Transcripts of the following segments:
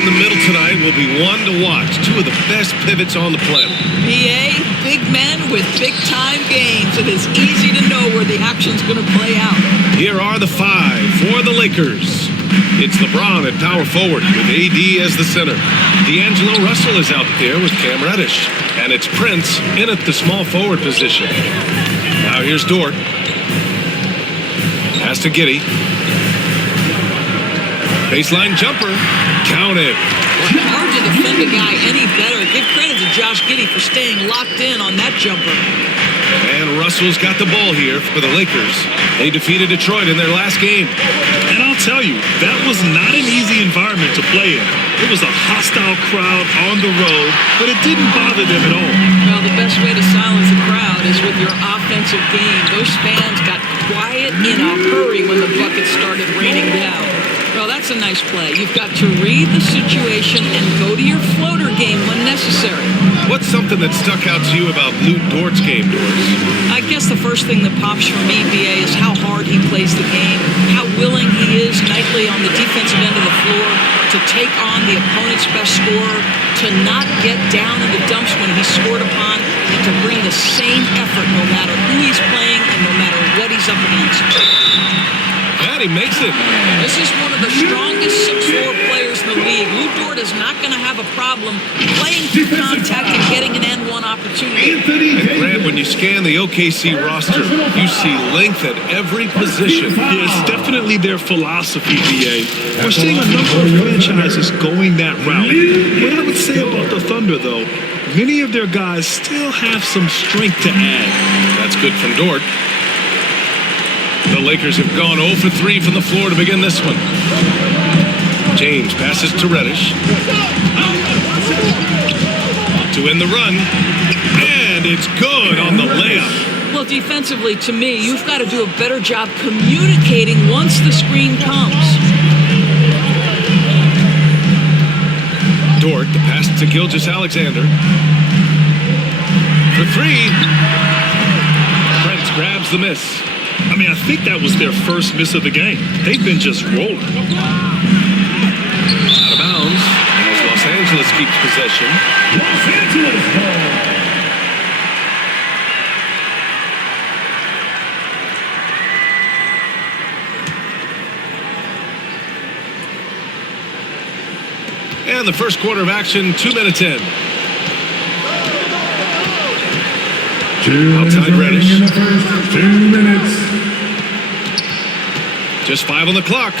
in the middle tonight will be one to watch. Two of the best pivots on the planet. PA, big men with big-time games. It is easy to know where the action's going to play out. Here are the five for the Lakers. It's Lebron at power forward with AD as the center. D'Angelo Russell is out there with Cam Reddish. And it's Prince in at the small forward position. Now here's Dort. Pass to Giddey. Baseline jumper. Counted. Hard to defend a guy any better. Give credit to Josh Giddey for staying locked in on that jumper. And Russell's got the ball here for the Lakers. They defeated Detroit in their last game. And I'll tell you, that was not an easy environment to play in. It was a hostile crowd on the road, but it didn't bother them at all. Well, the best way to silence a crowd is with your offensive game. Those fans got quiet in a hurry when the buckets started raining down. Well, that's a nice play. You've got to read the situation and go to your floater game when necessary. What's something that stuck out to you about Lou Dort's game, Doris? I guess the first thing that pops for me, BA, is how hard he plays the game, how willing he is nightly on the defensive end of the floor to take on the opponent's best scorer, to not get down in the dumps when he's scored upon, and to bring the same effort no matter who he's playing and no matter what he's up against. And he makes it. This is one of the strongest 6'4" players in the league. Lou Dort is not going to have a problem playing through contact and getting an N1 opportunity. And Grant, when you scan the OKC roster, you see length at every position. Yeah, it's definitely their philosophy, BA. We're seeing a number of franchises going that route. What I would say about the Thunder, though, many of their guys still have some strength to add. That's good from Dort. The Lakers have gone 0 for 3 from the floor to begin this one. James passes to Reddish. To end the run. And it's good on the layup. Well, defensively, to me, you've got to do a better job communicating once the screen comes. Dort, the pass to Gilgeous-Alexander. For three. Prince grabs the miss. I mean, I think that was their first miss of the game. They've been just rolling. Out of bounds as Los Angeles keeps possession. Los Angeles ball. And the first quarter of action, 2 minutes in. Outside Reddish. In the first 2 minutes. Just 5 on the clock.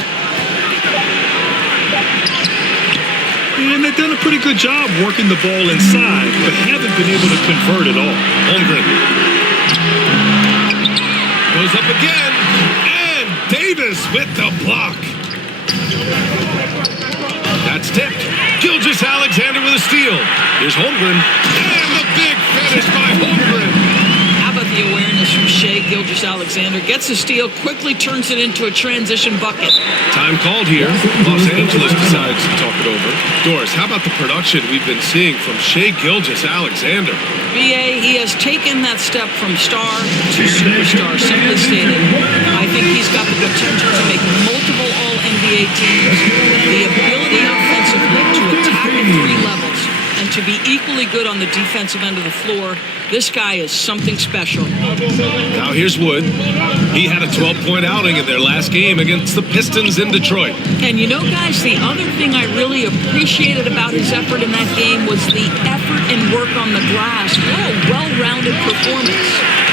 And they've done a pretty good job working the ball inside, but haven't been able to convert at all. Holmgren goes up again, and Davis with the block. That's tipped. Gilgeous-Alexander with a steal. Here's Holmgren, and the big finish by Holmgren. How about the awareness from Shai Gilgeous-Alexander? Gets a steal, quickly turns it into a transition bucket. Time called here. Los Angeles decides to talk it over. Doris, how about the production we've been seeing from Shai Gilgeous-Alexander? BA, he has taken that step from star to superstar, simply stated. I think he's got the potential to make multiple All-NBA teams. The ability offensively to attack at 3 levels and to be equally good on the defensive end of the floor. This guy is something special. Now here's Wood. He had a 12-point outing in their last game against the Pistons in Detroit. And you know, guys, the other thing I really appreciated about his effort in that game was the effort and work on the glass. What a well-rounded performance.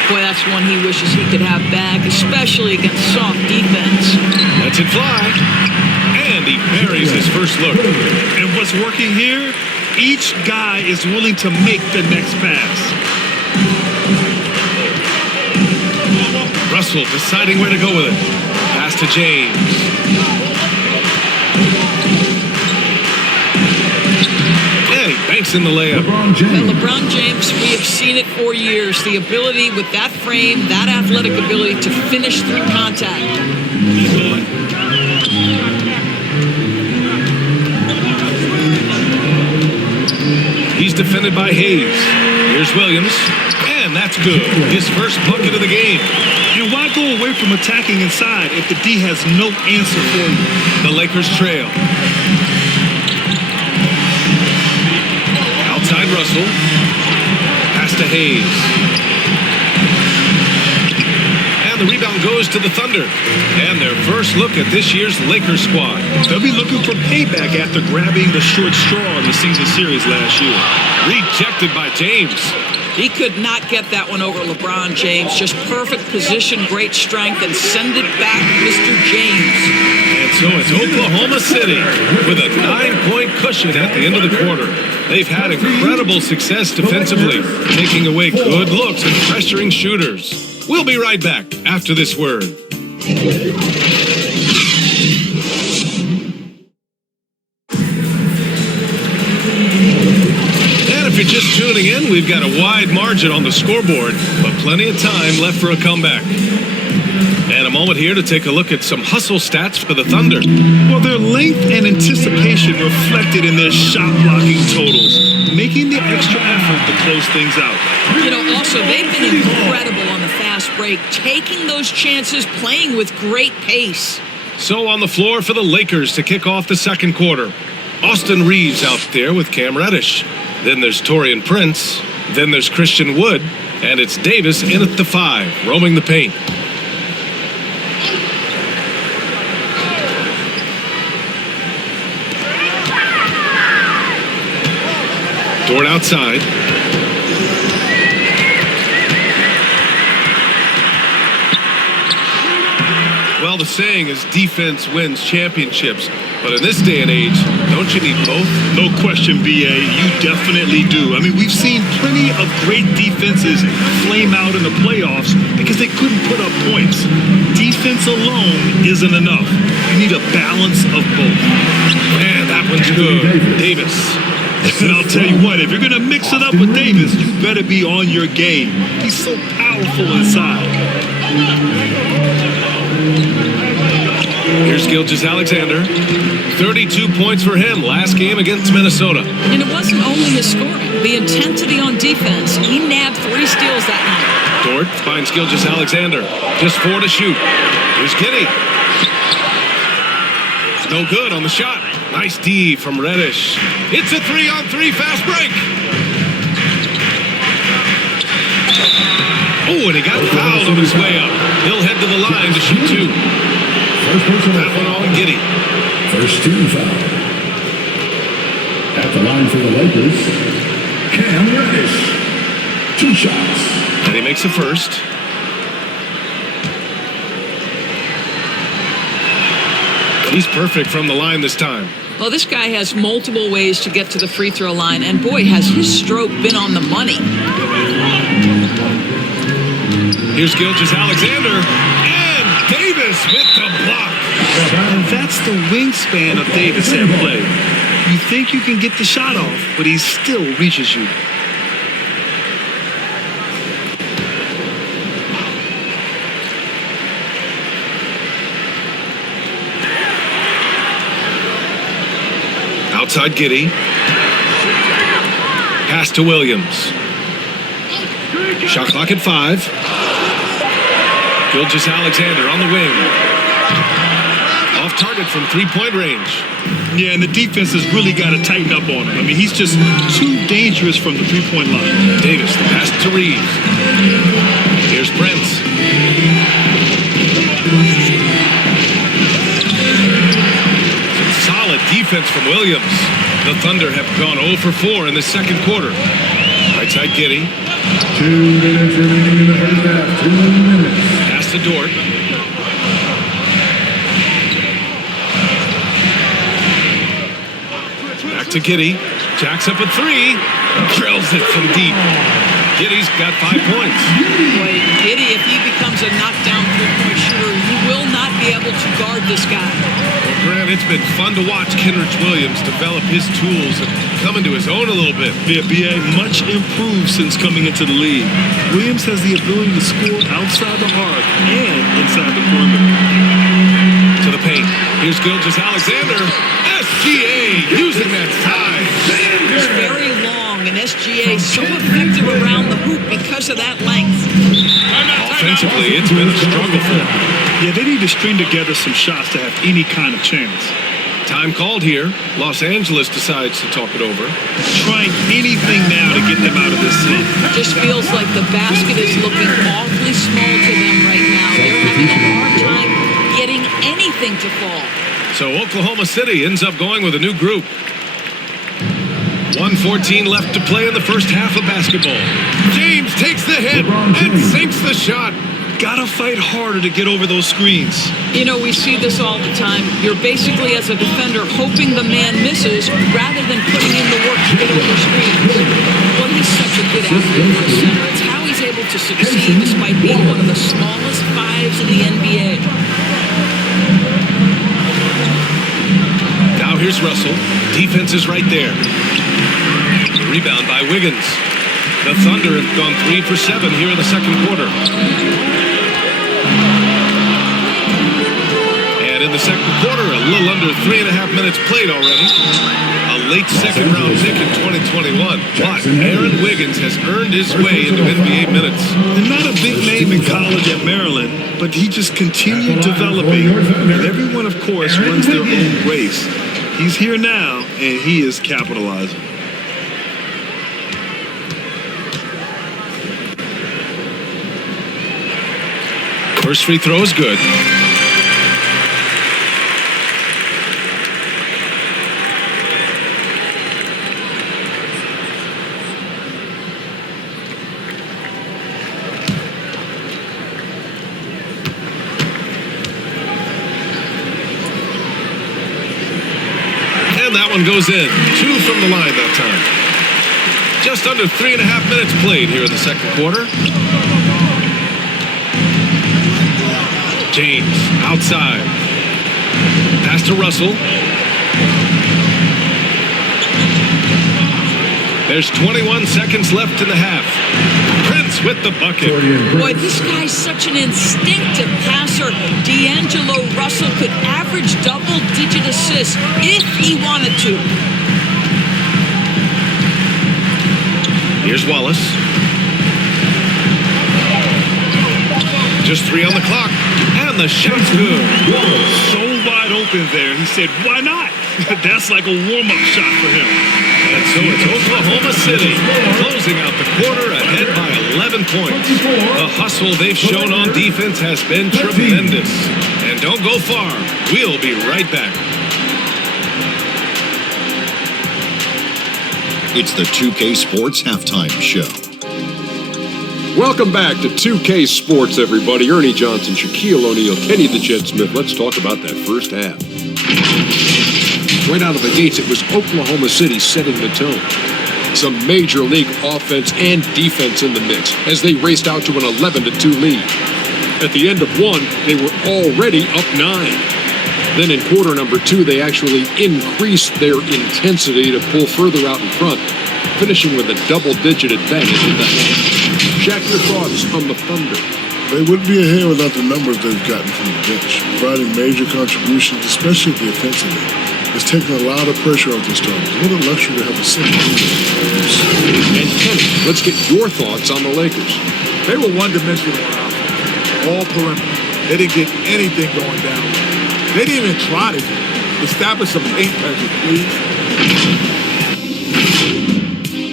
Boy, that's one he wishes he could have back, especially against soft defense. Lets it fly. And he buries his first look. And what's working here? Each guy is willing to make the next pass. Russell deciding where to go with it. Pass to James. And he banks in the layup. Well, LeBron James, we have seen it for years. The ability with that frame, that athletic ability to finish through contact. He's defended by Hayes. Here's Williams. And that's good. His first bucket of the game. And why go away from attacking inside if the D has no answer for you? The Lakers trail. Russell. Pass to Hayes. And the rebound goes to the Thunder. And their first look at this year's Lakers squad. They'll be looking for payback after grabbing the short straw in the season series last year. Rejected by James. He could not get that one over LeBron James. Just perfect position, great strength, and send it back, Mr. James. And so it's Oklahoma City with a 9-point cushion at the end of the quarter. They've had incredible success defensively, taking away good looks and pressuring shooters. We'll be right back after this word. And if you're just tuning in, we've got a wide margin on the scoreboard, but plenty of time left for a comeback. And a moment here to take a look at some hustle stats for the Thunder. Well, their length and anticipation reflected in their shot blocking totals, making the extra effort to close things out. You know, also, they've been incredible on the fast break, taking those chances, playing with great pace. So on the floor for the Lakers to kick off the second quarter. Austin Reeves out there with Cam Reddish. Then there's Taurean Prince. Then there's Christian Wood. And it's Davis in at the 5, roaming the paint. Dort outside. Well, the saying is defense wins championships. But in this day and age, don't you need both? No question, BA. You definitely do. I mean, we've seen plenty of great defenses flame out in the playoffs because they couldn't put up points. Defense alone isn't enough. You need a balance of both. And that one's good. Davis. And I'll tell you what, if you're going to mix it up with Davis, you better be on your game. He's so powerful inside. Here's Gilgeous-Alexander. 32 points for him last game against Minnesota. And it wasn't only his scoring, the intensity on defense. He nabbed 3 steals that night. Dort finds Gilgeous-Alexander. Just 4 to shoot. Here's Giddey. No good on the shot. Nice D from Reddish. It's a 3-on-3 fast break. Oh, and he got fouled on his way up. He'll head to the line to shoot 2. That one on Giddey. First team foul. At the line for the Lakers, Cam Reddish. 2 shots. And he makes the first. He's perfect from the line this time. Well, this guy has multiple ways to get to the free throw line, and boy, has his stroke been on the money. Here's Gilgeous-Alexander, and Davis with the block. And that's the wingspan of Davis at play. You think you can get the shot off, but he still reaches you. Outside Giddey. Pass to Williams. Shot clock at 5. Gilgeous-Alexander on the wing. Off target from 3-point range. Yeah, and the defense has really got to tighten up on him. I mean, he's just too dangerous from the 3-point line. Davis, the pass to Reeves. Here's Prince. Solid defense from Williams. The Thunder have gone 0 for 4 in the second quarter. Right side Giddey. 2 minutes remaining in the first half. 2 minutes. Pass to Dort. Back to Giddey. Jacks up a 3. Drills it from deep. Giddey's got 5 points. Boy, Giddey, if he becomes a knockdown 3-point shooter, you will not be able to guard this guy. Well, Grant, it's been fun to watch Kenrich Williams develop his tools and come into his own a little bit. Yeah, BA, much improved since coming into the league. Williams has the ability to score outside the arc and inside the perimeter. To the paint. Here's Gilgeous-Alexander. SGA using that size. He's very long, and SGA so effective around the hoop because of that length. Offensively, it's been a struggle for him. Yeah, they need to string together some shots to have any kind of chance. Time called here. Los Angeles decides to talk it over. Trying anything now to get them out of this slump. Just feels like the basket is looking awfully small to them right now. They're having a hard time getting anything to fall. So Oklahoma City ends up going with a new group. 1:14 left to play in the first half of basketball. James takes the hit and sinks the shot. Gotta fight harder to get over those screens. You know, we see this all the time. You're basically, as a defender, hoping the man misses rather than putting in the work to get over screens. Well, he's such a good athlete for a center. It's how he's able to succeed despite being one of the smallest fives in the NBA. Now here's Russell. Defense is right there. Rebound by Wiggins. The Thunder have gone 3 for 7 here in the second quarter. And in the second quarter, a little under 3.5 minutes played already. A late second-round pick in 2021. But Aaron Wiggins has earned his way into NBA minutes. And not a big name in college at Maryland, but he just continued developing. And everyone, of course, runs their own race. He's here now, and he is capitalizing. First free throw is good. And that one goes in. 2 from the line that time. Just under 3.5 minutes played here in the second quarter. James outside. Pass to Russell. There's 21 seconds left in the half. Prince with the bucket. Boy, this guy's such an instinctive passer. D'Angelo Russell could average double-digit assists if he wanted to. Here's Wallace. Just 3 on the clock. And the shot's good. So wide open there. He said, why not? That's like a warm-up shot for him. And so it's Oklahoma City closing out the quarter ahead by 11 points. The hustle they've shown on defense has been tremendous. And don't go far. We'll be right back. It's the 2K Sports Halftime Show. Welcome back to 2K Sports, everybody. Ernie Johnson, Shaquille O'Neal, Kenny the Jet Smith. Let's talk about that first half. Right out of the gates, it was Oklahoma City setting the tone. Some major league offense and defense in the mix as they raced out to an 11-2 lead. At the end of one, they were already up 9. Then in quarter number 2, they actually increased their intensity to pull further out in front, finishing with a double-digit advantage in the half. Shaq, your thoughts on the Thunder? They wouldn't be ahead without the numbers they've gotten from the bench, providing major contributions, especially defensively. It's taken a lot of pressure off the starters. What a luxury to have a second. And Kenny, let's get your thoughts on the Lakers. They were one-dimensional on offense, all perimeter. They didn't get anything going down. They didn't even try to establish some paint pressure, please.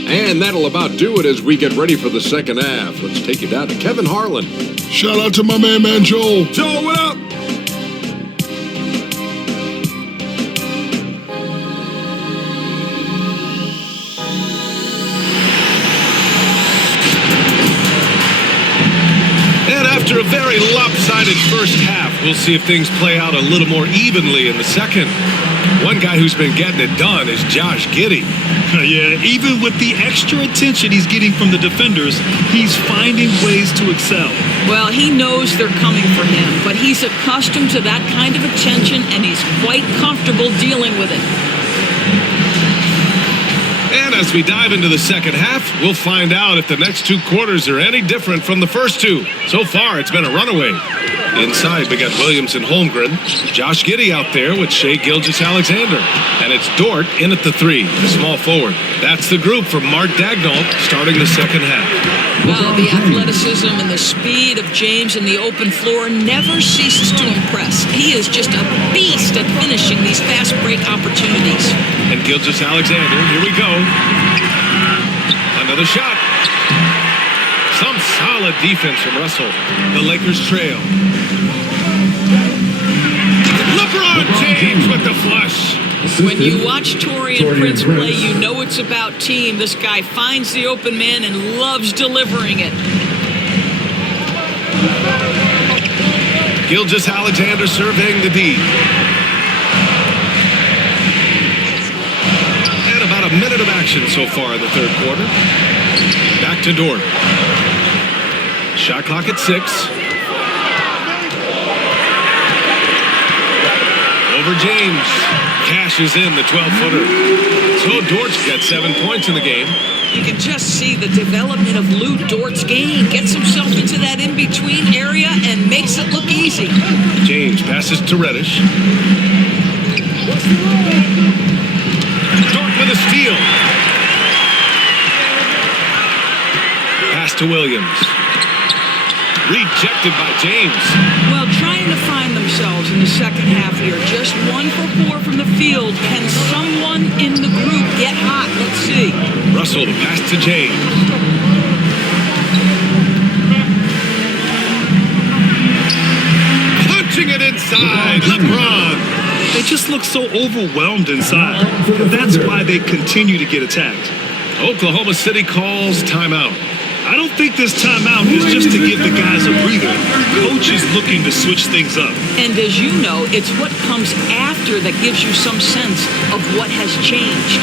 And that'll about do it as we get ready for the second half. Let's take you down to Kevin Harlan. Shout out to my man Joel. Joel, what up? And after a very lopsided first half, we'll see if things play out a little more evenly in the second. One guy who's been getting it done is Josh Giddey. Yeah, even with the extra attention he's getting from the defenders, he's finding ways to excel. Well, he knows they're coming for him, but he's accustomed to that kind of attention, and he's quite comfortable dealing with it. And as we dive into the second half, we'll find out if the next 2 quarters are any different from the first 2. So far, it's been a runaway. Inside, we got Williams and Holmgren. Josh Giddey out there with Shai Gilgeous-Alexander. And it's Dort in at the 3, the small forward. That's the group for Mark Daigneault starting the second half. Well, the athleticism and the speed of James in the open floor never ceases to impress. He is just a beast at finishing these fast break opportunities. And Gilgeous-Alexander, here we go. Another shot. Some solid defense from Russell. The Lakers trail. LeBron James with the flush. When you watch Taurean Prince play, you know it's about team. This guy finds the open man and loves delivering it. Gilgeous-Alexander surveying the D. And about a minute of action so far in the third quarter. Back to Dort. Shot clock at 6. Over James. Cashes in the 12-footer. So Dort's got 7 points in the game. You can just see the development of Lou Dort's game. Gets himself into that in-between area and makes it look easy. James passes to Reddish. Dort with a steal. Pass to Williams. Rejected by James. Well, trying to find themselves in the second half here. Just 1 for 4 from the field. Can someone in the group get hot? Let's see. Russell, the pass to James. Punching it inside. LeBron. They just look so overwhelmed inside. That's why they continue to get attacked. Oklahoma City calls timeout. I don't think this timeout is just to give the guys a breather. Coach is looking to switch things up. And as you know, it's what comes after that gives you some sense of what has changed.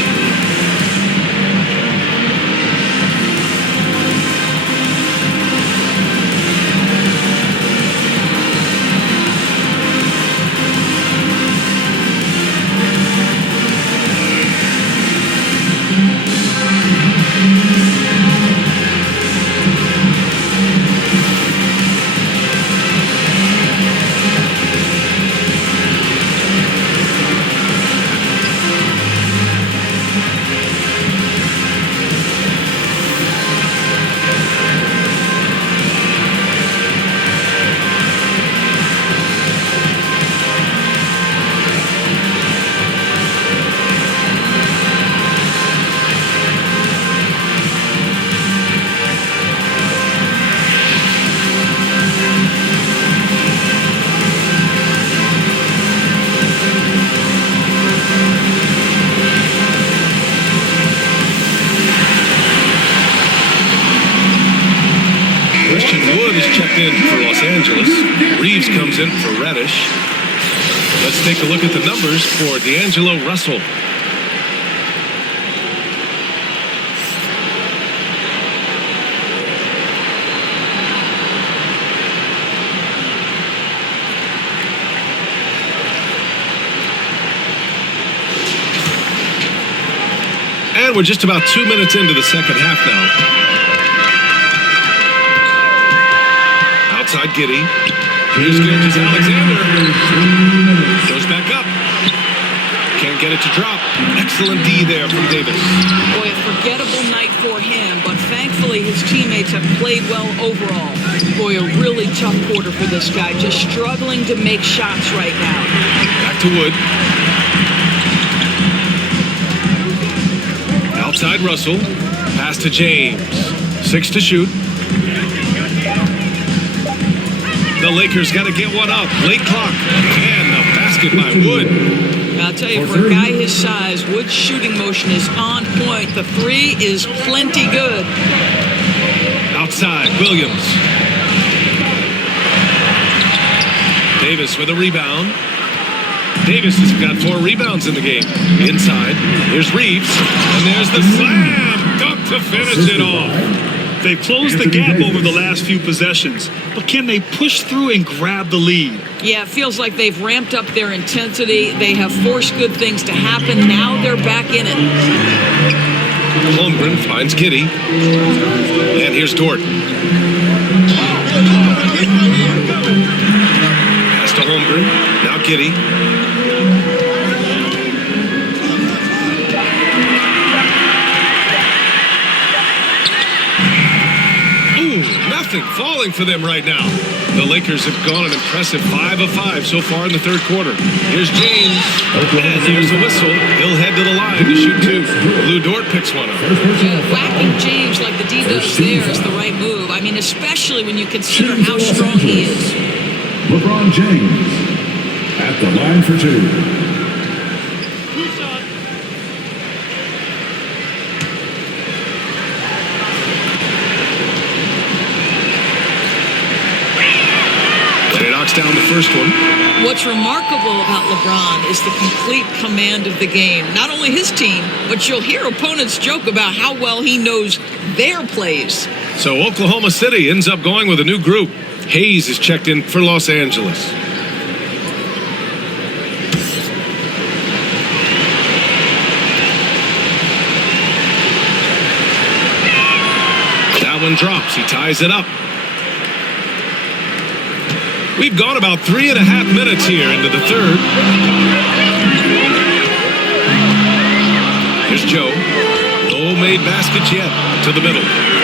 For Los Angeles. Reeves comes in for Reddish. Let's take a look at the numbers for D'Angelo Russell. And we're just about 2 minutes into the second half now. Outside Giddey. Here's Gilgeous-Alexander. Goes back up. Can't get it to drop. Excellent D there from Davis. Boy, a forgettable night for him, but thankfully his teammates have played well overall. Boy, a really tough quarter for this guy. Just struggling to make shots right now. Back to Wood. Outside Russell. Pass to James. 6 to shoot. The Lakers got to get one up. Late clock. And the basket by Wood. I'll tell you, for a guy his size, Wood's shooting motion is on point. The 3 is plenty good. Outside, Williams. Davis with a rebound. Davis has got 4 rebounds in the game. Inside, here's Reeves. And there's the slam dunk to finish it off. They've closed the gap over the last few possessions, but can they push through and grab the lead? Yeah, it feels like they've ramped up their intensity. They have forced good things to happen. Now they're back in it. Holmgren finds Giddey. And here's Dort. kitty. Nothing falling for them right now. The Lakers have gone an impressive 5 of 5 so far in the third quarter. Here's James, and there's a whistle. He'll head to the line to shoot 2. Lou Dort picks one up. Whacking James like the D does there is the right move. I mean, especially when you consider how strong he is. LeBron James at the line for 2. Down the first one. What's remarkable about LeBron is the complete command of the game. Not only his team, but you'll hear opponents joke about how well he knows their plays. So Oklahoma City ends up going with a new group. Hayes is checked in for Los Angeles. That one drops. He ties it up. We've gone about 3.5 minutes here into the third. Here's Joe. No made baskets yet. To the middle.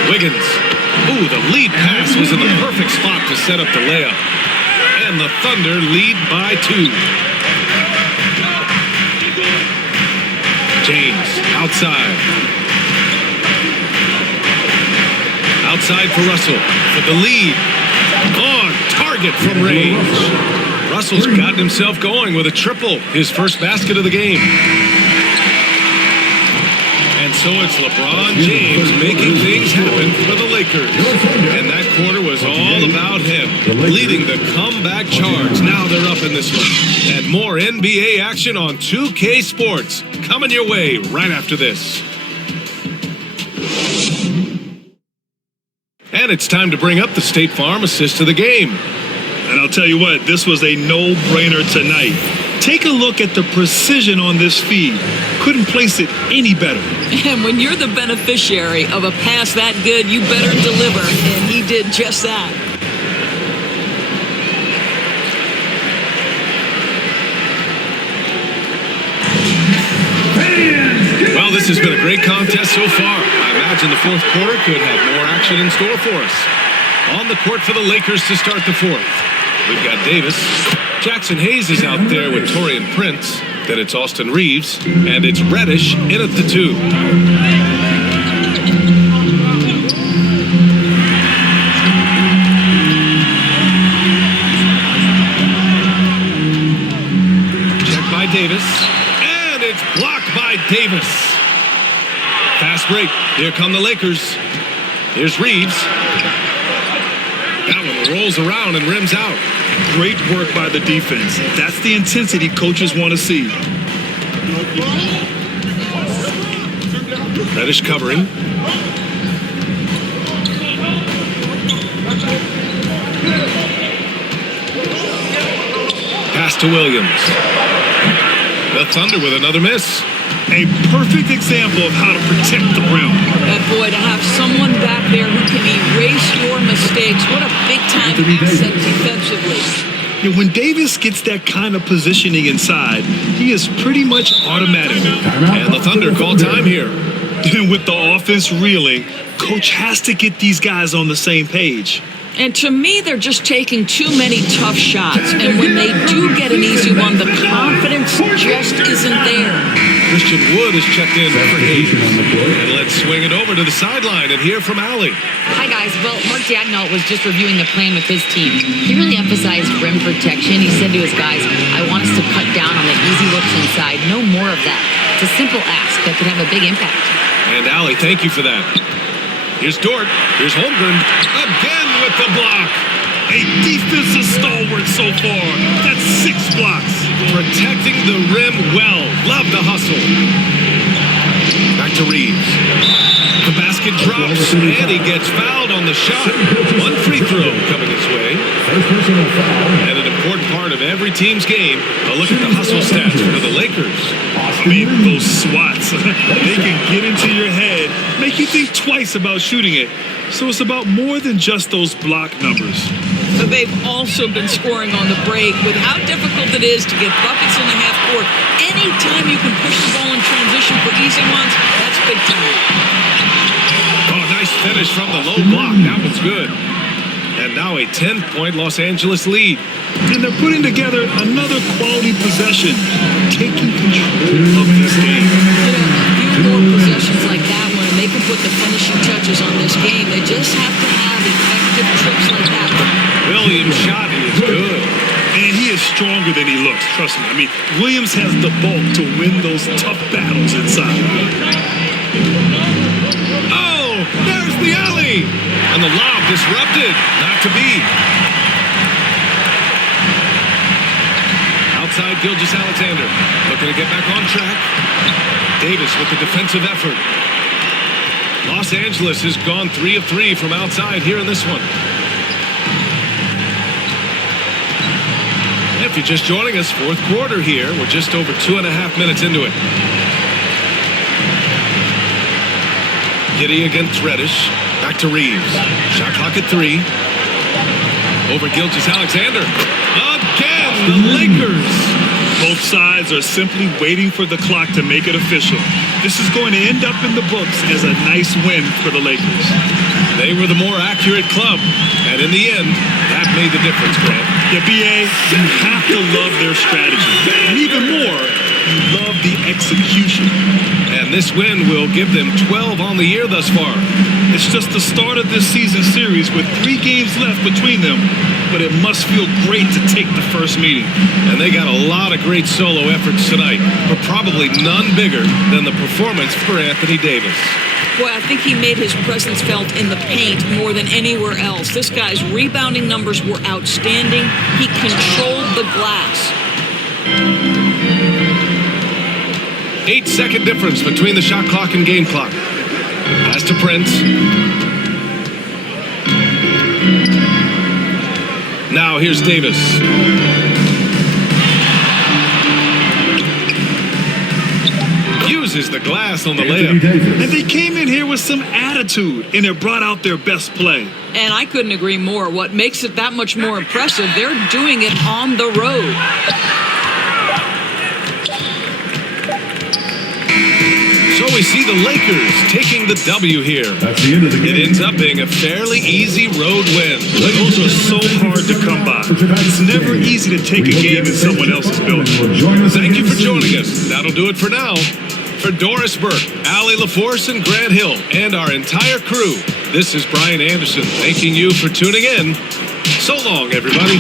Wiggins. Ooh, the lead pass was in the perfect spot to set up the layup. And the Thunder lead by 2. James, outside. Outside for Russell. For the lead. On target from range. Russell's gotten himself going with a triple, his first basket of the game. And so it's LeBron James making things happen for the Lakers. And that quarter was all about him, leading the comeback charge. Now they're up in this one. And more NBA action on 2K Sports coming your way right after this. And it's time to bring up the State Farm assist to the game. And I'll tell you what, this was a no-brainer tonight. Take a look at the precision on this feed. Couldn't place it any better. And when you're the beneficiary of a pass that good, you better deliver. And he did just that. Well, this has been a great contest so far. I imagine the fourth quarter could have more action in store for us. On the court for the Lakers to start the fourth. We've got Davis. Jackson Hayes is out there with Taurean Prince. Then it's Austin Reeves. And it's Reddish in at the 2. Checked by Davis. And it's blocked by Davis. Fast break. Here come the Lakers. Here's Reeves. That one rolls around and rims out. Great work by the defense. That's the intensity coaches want to see. Reddish covering. Pass to Williams. The Thunder with another miss. A perfect example of how to protect the rim. And boy, to have someone back there who can erase your mistakes, what a big-time asset defensively. Yeah, when Davis gets that kind of positioning inside, he is pretty much automatic. And the Thunder call time here. With the offense reeling, coach has to get these guys on the same page. And to me, they're just taking too many tough shots. And when they do get an easy one, the confidence just isn't there. Christian Wood is checked in for Hayes. And let's swing it over to the sideline and hear from Allie. Hi, guys. Well, Mark Dagnall was just reviewing the plan with his team. He really emphasized rim protection. He said to his guys, I want us to cut down on the easy looks inside. No more of that. It's a simple ask that could have a big impact. And Allie, thank you for that. Here's Dort. Here's Holmgren. Again with the block. A defensive stalwart so far. That's 6 blocks. Protecting the rim well. Love the hustle. Back to Reeves. The basket drops, and he gets fouled on the shot. One free throw coming his way. And an important part of every team's game, a look at the hustle stats for the Lakers. I mean, those swats, they can get into your head, make you think twice about shooting it. So it's about more than just those block numbers. but they've also been scoring on the break. With how difficult it is to get buckets in the half court, anytime you can push the ball in transition for easy ones, that's big time. Oh, nice finish from the low block. That was good. And now a 10-point Los Angeles lead. And they're putting together another quality possession, taking control of this game. You know, a few more possessions like that one, and they can put the finishing touches on this game. They just have to have effective trips like that one. Williams' shot is good. And he is stronger than he looks, trust me. I mean, Williams has the bulk to win those tough battles inside. Oh, there's the alley. And the lob disrupted. Not to be. Outside Gilgeous-Alexander. Looking to get back on track. Davis with the defensive effort. Los Angeles has gone 3 of 3 from outside here in this one. If you're just joining us, fourth quarter here. We're just over 2.5 minutes into it. Giddy against Reddish. Back to Reeves. Shot clock at 3. Over Gilgeous-Alexander. Again, the Lakers. Both sides are simply waiting for the clock to make it official. This is going to end up in the books as a nice win for the Lakers. They were the more accurate club, and in the end, that made the difference, Grant. Yeah, BA, you have to love their strategy. And even more, you love the execution. And this win will give them 12 on the year thus far. It's just the start of this season series with 3 games left between them, but it must feel great to take the first meeting. And they got a lot of great solo efforts tonight, but probably none bigger than the performance for Anthony Davis. Boy, I think he made his presence felt in the paint more than anywhere else. This guy's rebounding numbers were outstanding. He controlled the glass. 8-second difference between the shot clock and game clock. Pass to Prince. Now here's Davis. Uses the glass on the layup. And they came in here with some attitude, and it brought out their best play. And I couldn't agree more. What makes it that much more impressive, they're doing it on the road. So we see the Lakers taking the W here. That's the end of the game. It ends up being a fairly easy road win. Those are so hard to come by. It's never easy to take a game in someone else's building. Thank you for joining us. That'll do it for now. For Doris Burke, Allie LaForce, and Grant Hill, and our entire crew, this is Brian Anderson thanking you for tuning in. So long, everybody.